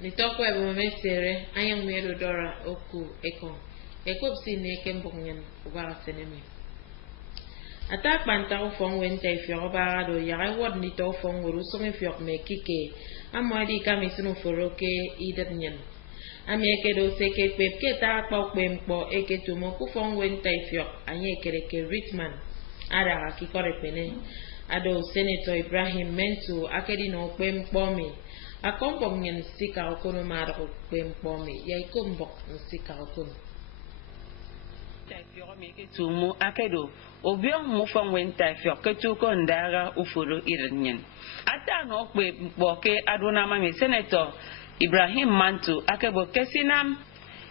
Nitoko ebe mesere ayang mero dora oku ekon. Ekop si neke mbongen ubara senemi. Atak banta ufong wente ifyo obara do yara wad nito ufong urusong ifyo me kike. Amwadi kami sunu foroke idatnyen. Amieke do seke pepke ta akpa ukpempo eke tumo kufong wente ifyo anye kereke Ritman. Ada kikore pene. Ado Senator Ibrahim Mentu akedi no ukpempo me. Akombok nyen sika okono maro kwempome ya ikombok sika okono tafio me ke tumu akedo obion mu fon wen tafio ke tuko ndara ufuru irenyen ata no kwe boke aduna mami Senator Ibrahim Mantu akebo kesinam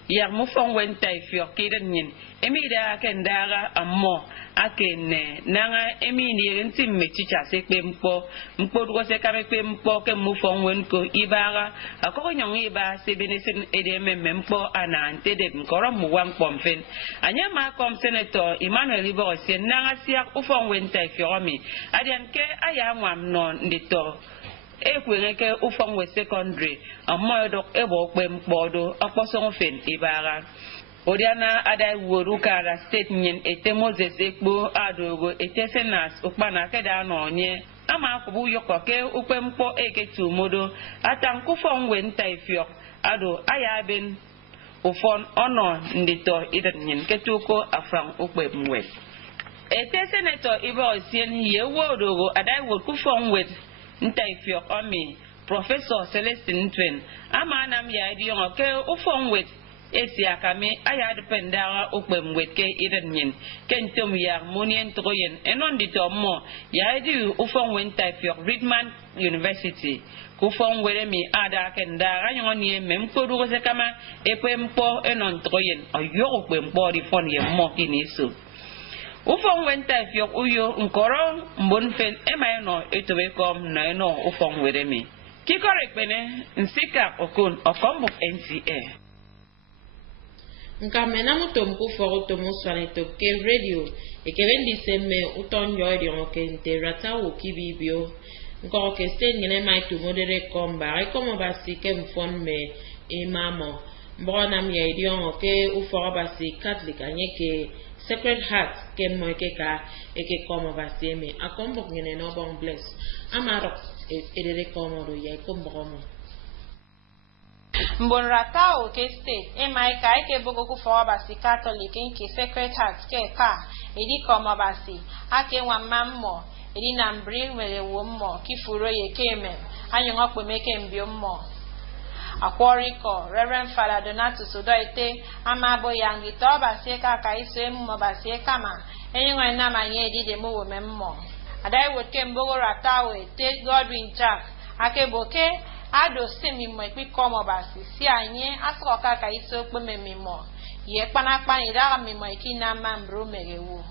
ya mu fon wen tafio kirenyen emida kendara ammo akene nanga emini nti mechicha sekpe mpo dugo se kame pe mpo ke mu fon wen ko ibara akoko nyong iba se benesin edemem mpo anante de nkoro mu wan pomfen anya ma kom Senator Emmanuel Ibo se nanga sia ufon wen tai fiomi adian ke aya nwam no ndito ekwenge ufon we secondary ammo dok ebo kpe mpo do akposo fen ibara Odiana ada woruka la state nyen ete Moses ekpo adogo ete senas ukpana keda no nye ama akubu yokoke ukpempo eketu modo atanku fon wenta ifyo ado aya ben ufon ono ndito idat nyen ketuko afran ukpemwe ete Senator Ibo sien yewo dogo ada woku fon wet nta ifyo omi Professor Celestine Twen ama nam ya diyo ke ufon wet esi akame aya dependara ukpemwetke irenyen kentom ya monien troyen enon ditommo ya di ufon wenta fi Ritman University ku fon weremi ada kendara nyoni mempodu se kama epempo enon troyen ayo ukpempo di fon ye mo kiniso ufon wenta fi uyo nkoro mbonfen emaino etobekom na eno ufon weremi kikorek bene nsika okon okombuk NTA Nkamena mutomku foro tomu swanito ke radio ekebendi seme utonyo ediongo ke interata ukibibio nkoro ke sten ngene mai tu modere komba ikomo basi ke mfon me imamo mbona mi ediongo ke uforo basi Catholic anyeke Sacred Heart ke moike ka eke komo basi me akombo ngene no bon bless amaro edere komo do ya ikombo komo Mbonratao ke state emai ka eke bogo ku fo basi Catholic nke Sacred Heart ke ka edi komo basi ake nwa mammo edi na mbri nwere wo mmo kifuro ye keme anyo ngokpe meke mbio mmo akworiko Reverend Father Donatus Odoite amabo yangi to basi ka iso mmo basi kama enyo na manye edi de mo wo memmo adai wote mbogo ratao te Godwin Jack ake boke ado semi mo ipi komo basi si anye asoka ka iso pe memimo ye panakpa ni daga mimo ikina mambro megewu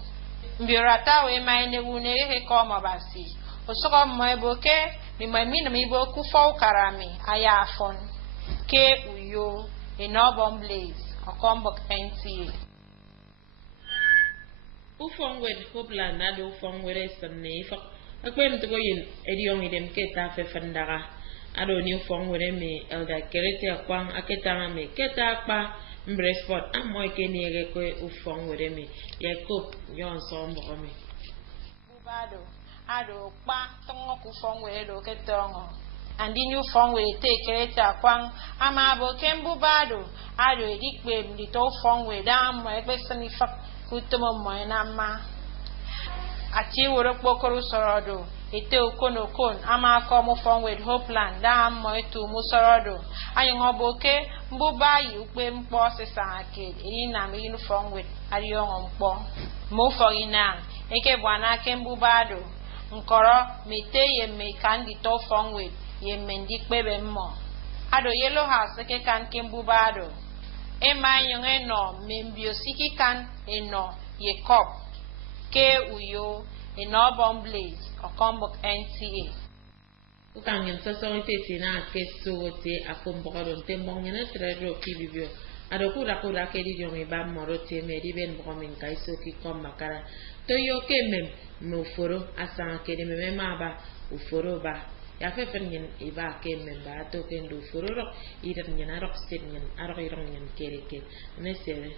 mbirata we maine wune he komo basi osoko mo eboke mimo mino mibo ku fo karami aya afon ke uyo enobom blaze okombok NTA ufongwe hopla na do fongwe sanne fa akwem to yin edion idem ke ta fe fandara ado ni fongwe me elda kerete akwang aketanga me keta akpa mbre sport amoy ke ni ege ko ufongwe me yakop yon sombo me bubado ado pa tongo ku fongwe do ketongo andi new fongwe te kerete akwang ama bo kembubado ado edikpe ndi to fongwe da mo egbe sani fa kutomo mo na ma ati woro kpokoro sorodo ete okonokon ama komo from with Hopeland da mo etu mu sorodo ayi ngoboke mbuba yi ukpe mpo sesa ake eni na mi uniform with ariyo mpo mo for ina eke bwana ke mbubado nkoro mete ye me kandi to from with ye mendi kpebe mmo ado yellow house ke kan ke mbubado e ma yonge no membio siki kan eno ye kop ke uyo enobom blaze okombok NTA ukangem sasonte tina keso te akomboro tembong ngene tredo kibibio adokura kura kedi yomi ba moro te medi ben bomin kaiso ki kombakara to yo kemem no foro asa kedi meme maba uforo ba ya fe fen nyen e ba ke memba to ken do foro ida nyen arok sted nyen arok irong nyen kere ke ne sere.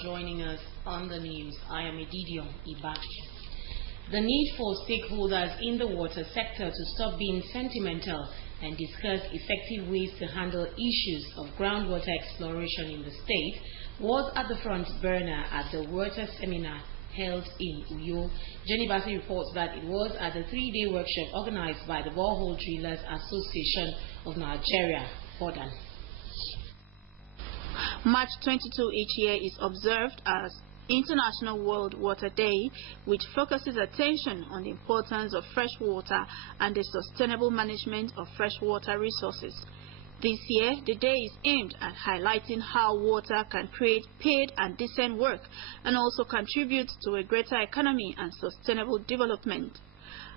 Joining us on the news. I am Edidion Ibach. The need for stakeholders in the water sector to stop being sentimental and discuss effective ways to handle issues of groundwater exploration in the state was at the front burner at the water seminar held in Uyo. Jenny Bassi reports that it was at the 3-day workshop organized by the Borehole Drillers Association of Nigeria, Bodan. March 22 each year is observed as International World Water Day, which focuses attention on the importance of fresh water and the sustainable management of freshwater resources. This year, the day is aimed at highlighting how water can create paid and decent work and also contribute to a greater economy and sustainable development.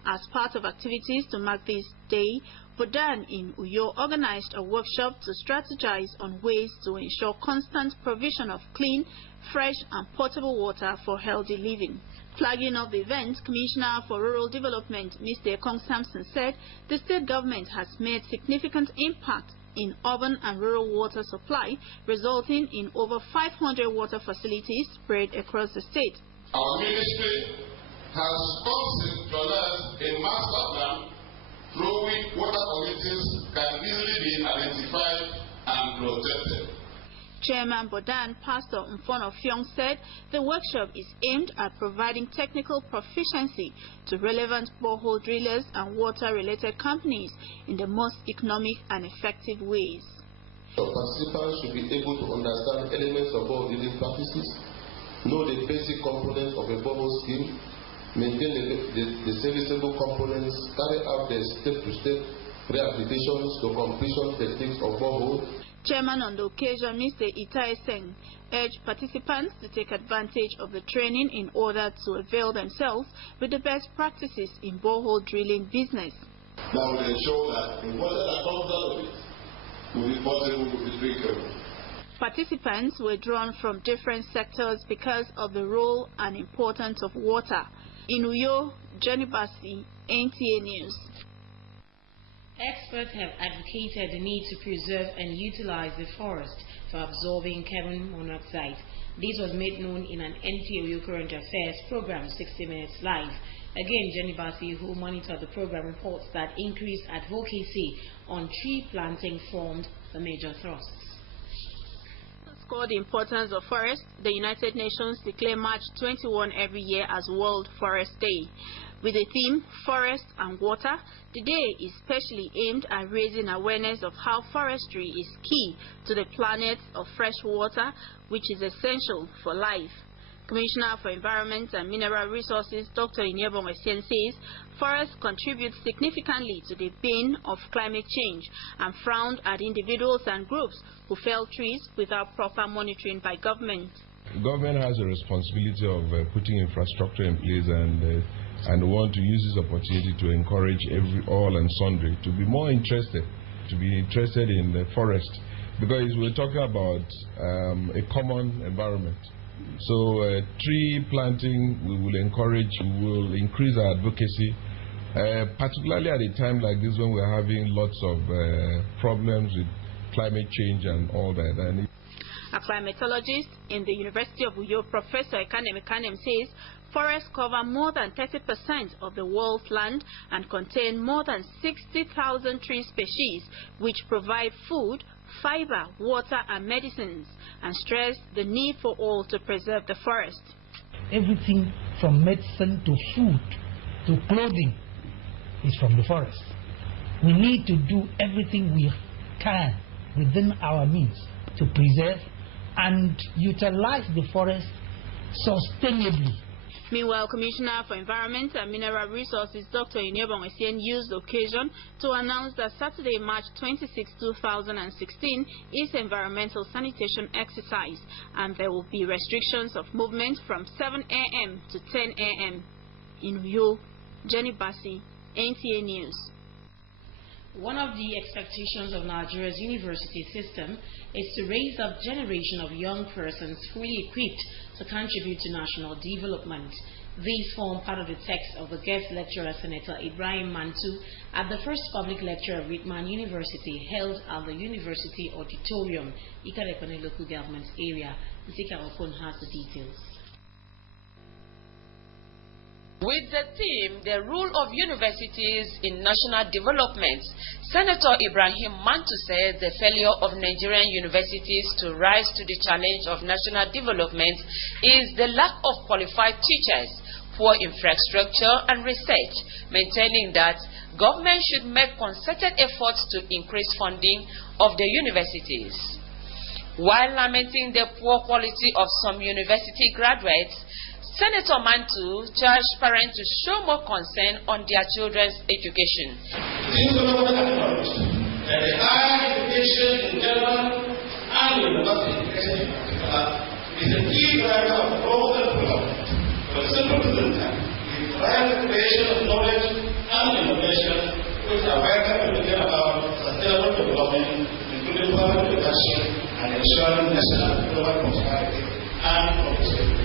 As part of activities to mark this day, Bodan in Uyo organized a workshop to strategize on ways to ensure constant provision of clean, fresh and potable water for healthy living. Flagging off the event, Commissioner for Rural Development, Mr. Ekong Samson, said the state government has made significant impact in urban and rural water supply, resulting in over 500 water facilities spread across the state. Our ministry has conceptualized a master plan through which water communities can easily be identified and protected. Chairman Bodan, Pastor Mfono Fiong, said the workshop is aimed at providing technical proficiency to relevant borehole drillers and water-related companies in the most economic and effective ways. The participants should be able to understand elements of borehole drilling practices, know the basic components of a borehole scheme, maintain the serviceable components, carry out the step-to-step rehabilitations to completion techniques of borehole. Chairman on the occasion, Mr. Itai Seng, urged participants to take advantage of the training in order to avail themselves with the best practices in borehole drilling business. That will ensure that the water that comes out of it will be possible to be drinkable. Participants were drawn from different sectors because of the role and importance of water. In Uyo, Jenny Bassi, NTA News. Experts have advocated the need to preserve and utilize the forest for absorbing carbon monoxide. This was made known in an NTA Current Affairs program, 60 Minutes Live. Again, Jenny Bassi, who monitored the program, reports that increased advocacy on tree planting formed the major thrusts. To score the importance of forests, the United Nations declare March 21 every year as World Forest Day. With the theme Forest and Water, the day is specially aimed at raising awareness of how forestry is key to the planet of fresh water, which is essential for life. Commissioner for Environment and Mineral Resources, Dr. Inyebong Essien, says forests contribute significantly to the bane of climate change and frowned at individuals and groups who fell trees without proper monitoring by government. Government has a responsibility of putting infrastructure in place and want to use this opportunity to encourage all and sundry to be more interested, in the forest, because we're talking about a common environment. So tree planting, we will increase our advocacy, particularly at a time like this when we're having lots of problems with climate change and all that. And a climatologist in the University of Uyo, Professor Ekanem says forests cover more than 30% of the world's land and contain more than 60,000 tree species, which provide food, fiber, water and medicines, and stress the need for all to preserve the forest. Everything from medicine to food to clothing is from the forest. We need to do everything we can within our means to preserve and utilize the forest sustainably. Meanwhile, Commissioner for Environment and Mineral Resources, Dr. Inyebong Essien, used the occasion to announce that Saturday, March 26, 2016 is Environmental Sanitation Exercise, and there will be restrictions of movement from 7 a.m. to 10 a.m. In Uyo, Jenny Bassi, NTA News. One of the expectations of Nigeria's university system is to raise up a generation of young persons fully equipped to contribute to national development. These form part of the text of the guest lecturer, Senator Ibrahim Mantu, at the first public lecture of Whitman University held at the University Auditorium, Ikarekone local government area. Zika Okon has the details. With the theme, The Role of Universities in National Development, Senator Ibrahim Mantu said the failure of Nigerian universities to rise to the challenge of national development is the lack of qualified teachers, poor infrastructure and research, maintaining that government should make concerted efforts to increase funding of the universities. While lamenting the poor quality of some university graduates, Senator Mantu charged parents to show more concern on their children's education. This government acknowledged that the higher education in general and university education in particular is a key driver of growth and development. For the simple reason that it drives the creation of knowledge and innovation, which are vital to bring about sustainable development, including poverty reduction and ensuring national global prosperity and competitiveness.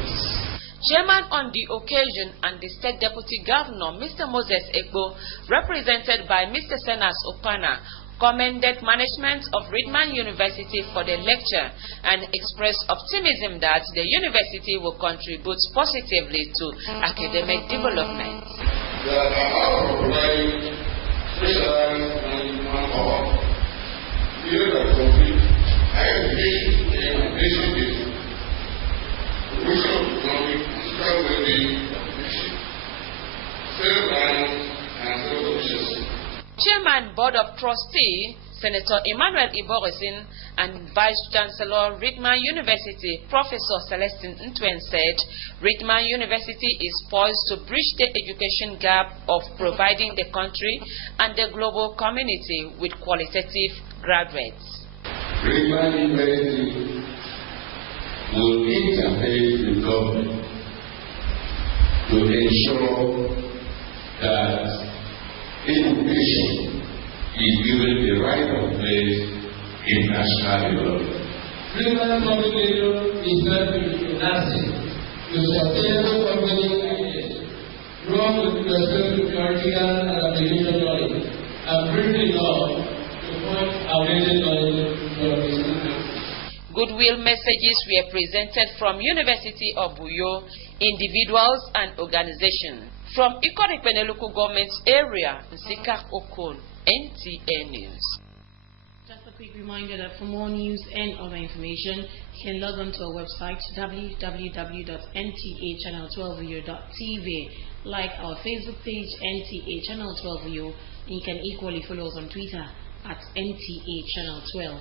Chairman on the occasion and the State Deputy Governor, Mr. Moses Ekbo, represented by Mr. Senas Opana, commended management of Whitman University for the lecture and expressed optimism that the university will contribute positively to academic development. Chairman Board of Trustee, Senator Emmanuel Iborisin, and Vice Chancellor, Whitman University, Professor Celestine Ntwen said, Whitman University is poised to bridge the education gap of providing the country and the global community with qualitative graduates. Whitman University will interface with government to ensure that education is given the right of place in national development. Whitman public is not nothing to sustainable company ideas, grow with respect to theoretical and application knowledge, and bring the law to point awaited knowledge from the students. Goodwill messages were presented from University of Uyo, individuals and organizations. From Ikorekpene local government area, Zika Okon, NTA News. Just a quick reminder that for more news and other information, you can log on to our website www.ntachannel12uyo.tv, like our Facebook page NTA Channel 12 Uyo, and you can equally follow us on Twitter at NTA Channel 12.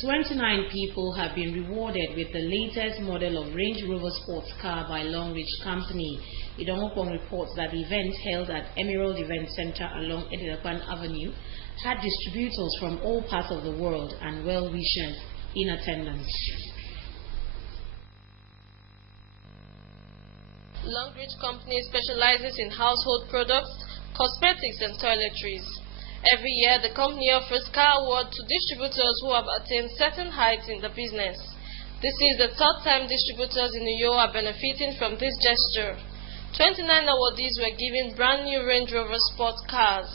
29 people have been rewarded with the latest model of Range Rover sports car by Long Ridge Company. Idongopong reports that the event held at Emerald Event Center along Edidapan Avenue had distributors from all parts of the world and well-wishers in attendance. Long Ridge Company specializes in household products, cosmetics and toiletries. Every year, the company offers car awards to distributors who have attained certain heights in the business. This is the third time distributors in Uyo are benefiting from this gesture. 29 awardees were given brand new Range Rover sports cars.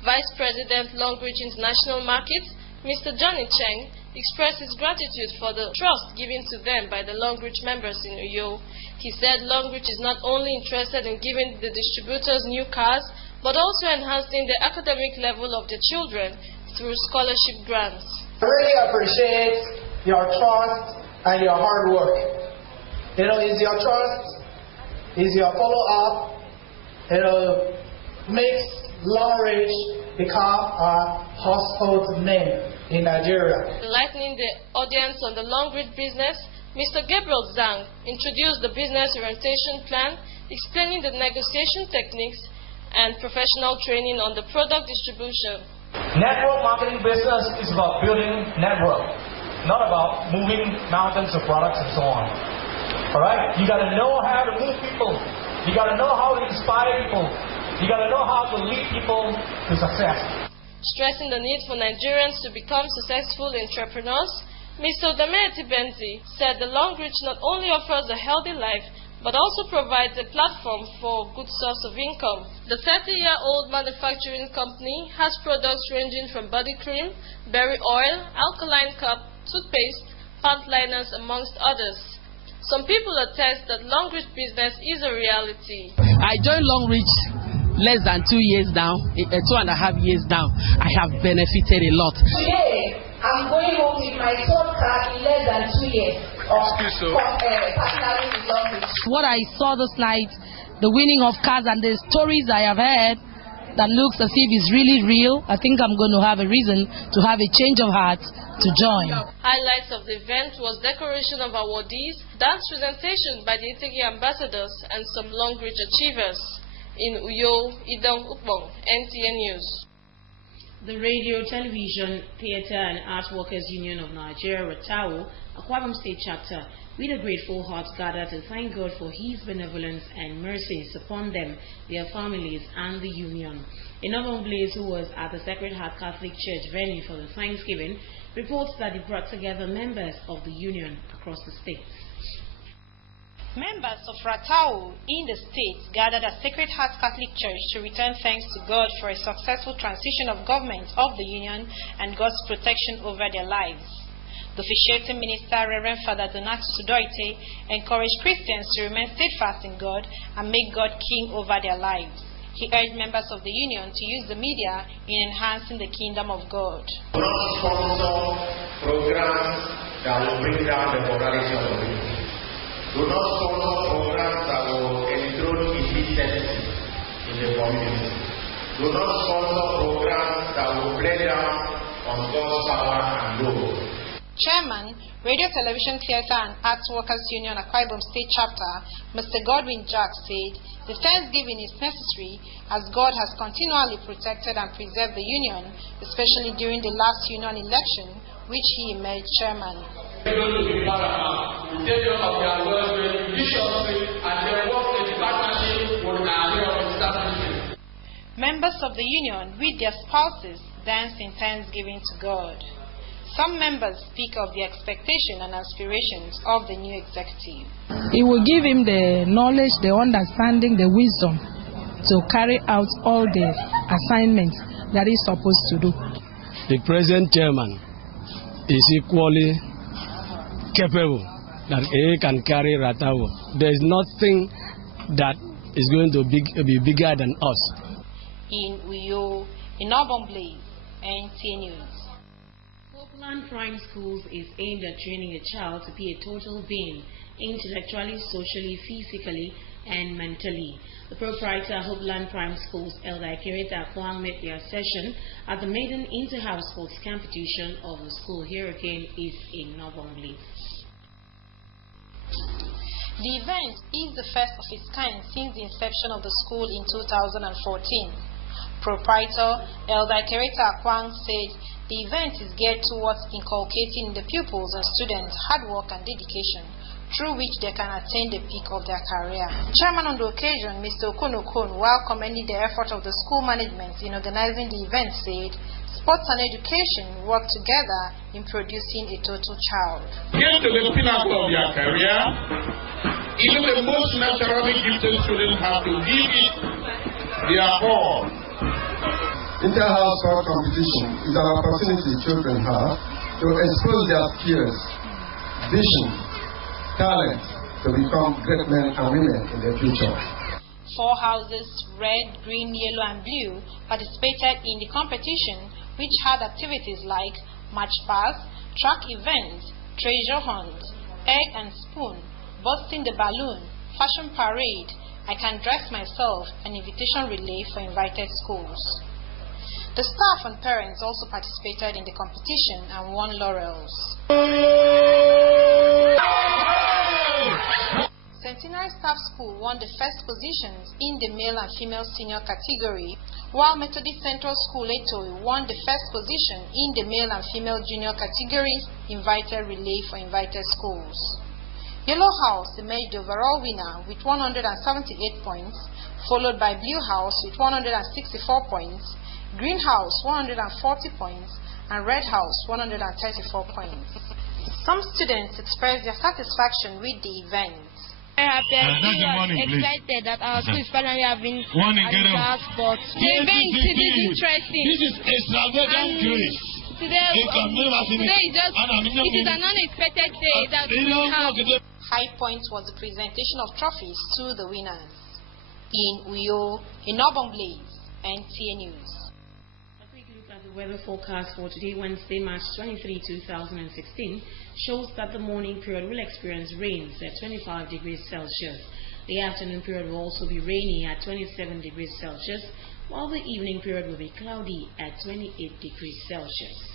Vice President Longreach International Market, Mr. Johnny Cheng, expressed his gratitude for the trust given to them by the Longreach members in Uyo. He said Longreach is not only interested in giving the distributors new cars, but also enhancing the academic level of the children through scholarship grants. I really appreciate your trust and your hard work. It's your trust, it's your follow-up, makes Long Ridge become a household name. in Nigeria. Enlightening the audience on the long-read business, Mr. Gabriel Zhang introduced the business orientation plan, explaining the negotiation techniques and professional training on the product distribution. Network marketing business is about building network, not about moving mountains of products and so on. All right? You got to know how to move people. You got to know how to inspire people. You got to know how to lead people to success. Stressing the need for Nigerians to become successful entrepreneurs, Mr. Odameti Benzi said the long reach not only offers a healthy life, but also provides a platform for a good source of income. The 30-year-old manufacturing company has products ranging from body cream, berry oil, alkaline cup, toothpaste, pant liners, amongst others. Some people attest that long reach business is a reality. I joined long reach less than 2 years now, 2.5 years now. I have benefited a lot. Today, I'm going home with my third car in less than 2 years. What I saw the slides, the winning of cars and the stories I have heard that looks as if it's really real, I think I'm going to have a reason to have a change of heart to join. Highlights of the event was decoration of awardees, dance presentation by the Itigi ambassadors, and some long-reach achievers. In Uyo, Idong Upong, NTA News. The Radio, Television, Theatre and Art Workers Union of Nigeria, Ratawo, Akwa Ibom State Chapter, with a grateful heart gathered to thank God for His benevolence and mercies upon them, their families, and the Union. A Norman Blaze, who was at the Sacred Heart Catholic Church venue for the Thanksgiving, reports that it brought together members of the Union across the state. Members of Ratao in the state gathered at Sacred Heart Catholic Church to return thanks to God for a successful transition of government of the Union and God's protection over their lives. The officiating minister, Reverend Father Donatus Udoite, encouraged Christians to remain steadfast in God and make God king over their lives. He urged members of the Union to use the media in enhancing the kingdom of God. Do not sponsor programs that will bring down the morality of the people. Do not sponsor programs that will enthrone efficiency in the community. Do not sponsor programs that will play down on God's power and law. Chairman, Radio, Television, Theatre and Arts Workers Union, Akwa Ibom State Chapter, Mr. Godwin Jack said, the Thanksgiving is necessary as God has continually protected and preserved the Union, especially during the last Union election, which he emerged chairman. Members of the Union, with their spouses, dance in thanksgiving to God. Some members speak of the expectation and aspirations of the new executive. It will give him the knowledge, the understanding, the wisdom to carry out all the assignments that he's supposed to do. The present chairman is equally capable that he can carry Ratawo. There is nothing that is going to be bigger than us. In Uyo, in Obon Blaze, NTA News. Hopeland Prime Schools is aimed at training a child to be a total being, intellectually, socially, physically, and mentally. The proprietor of Hopeland Prime Schools, Elder Kireta Kwang, made their session at the maiden inter-house sports competition of the school. Here again is in Obon Blaze. The event is the first of its kind since the inception of the school in 2014. Proprietor Elder Kireta Kwang said the event is geared towards inculcating in the pupils and students hard work and dedication, through which they can attain the peak of their career. Chairman on the occasion, Mr. Okonokon, while commending the effort of the school management in organizing the event, said sports and education work together in producing a total child. Get to the pinnacle of their career, even the most naturally gifted students have to give it their all. Inter-house sport competition is an opportunity children have to expose their skills, vision, talent to become great men and women in the future. 4 houses, red, green, yellow, and blue, participated in the competition, which had activities like match pass, track events, treasure hunt, egg and spoon, busting the balloon, fashion parade, I can dress myself, and invitation relay for invited schools. The staff and parents also participated in the competition and won laurels. Centenary Staff School won the first positions in the male and female senior category, while Methodist Central School Etoile won the first position in the male and female junior category invited relay for invited schools. Yellow House emerged the overall winner with 178 points, followed by Blue House with 164 points, Green House 140 points, and Red House 134 points. Some students expressed their satisfaction with the event. I was excited that our school is finally having a sport. The event is interesting. This is extravagant grace. Today is just, it is an unexpected day that we have. High point was the presentation of trophies to the winners. In Uyo, in Auburn Blaze, NTA News. A quick look at the weather forecast for today, Wednesday, March 23, 2016, shows that the morning period will experience rains at 25 degrees Celsius. The afternoon period will also be rainy at 27 degrees Celsius, while the evening period will be cloudy at 28 degrees Celsius.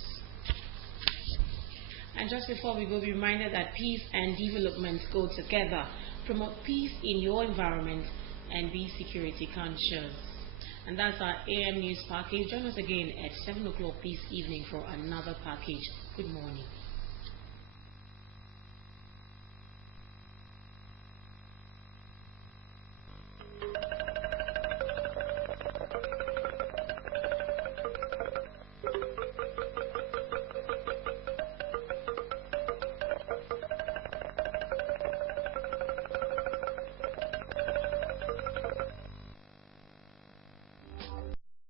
And just before we go, be reminded that peace and development go together. Promote peace in your environment and be security conscious. And that's our AM News package. Join us again at 7 o'clock this evening for another package. Good morning.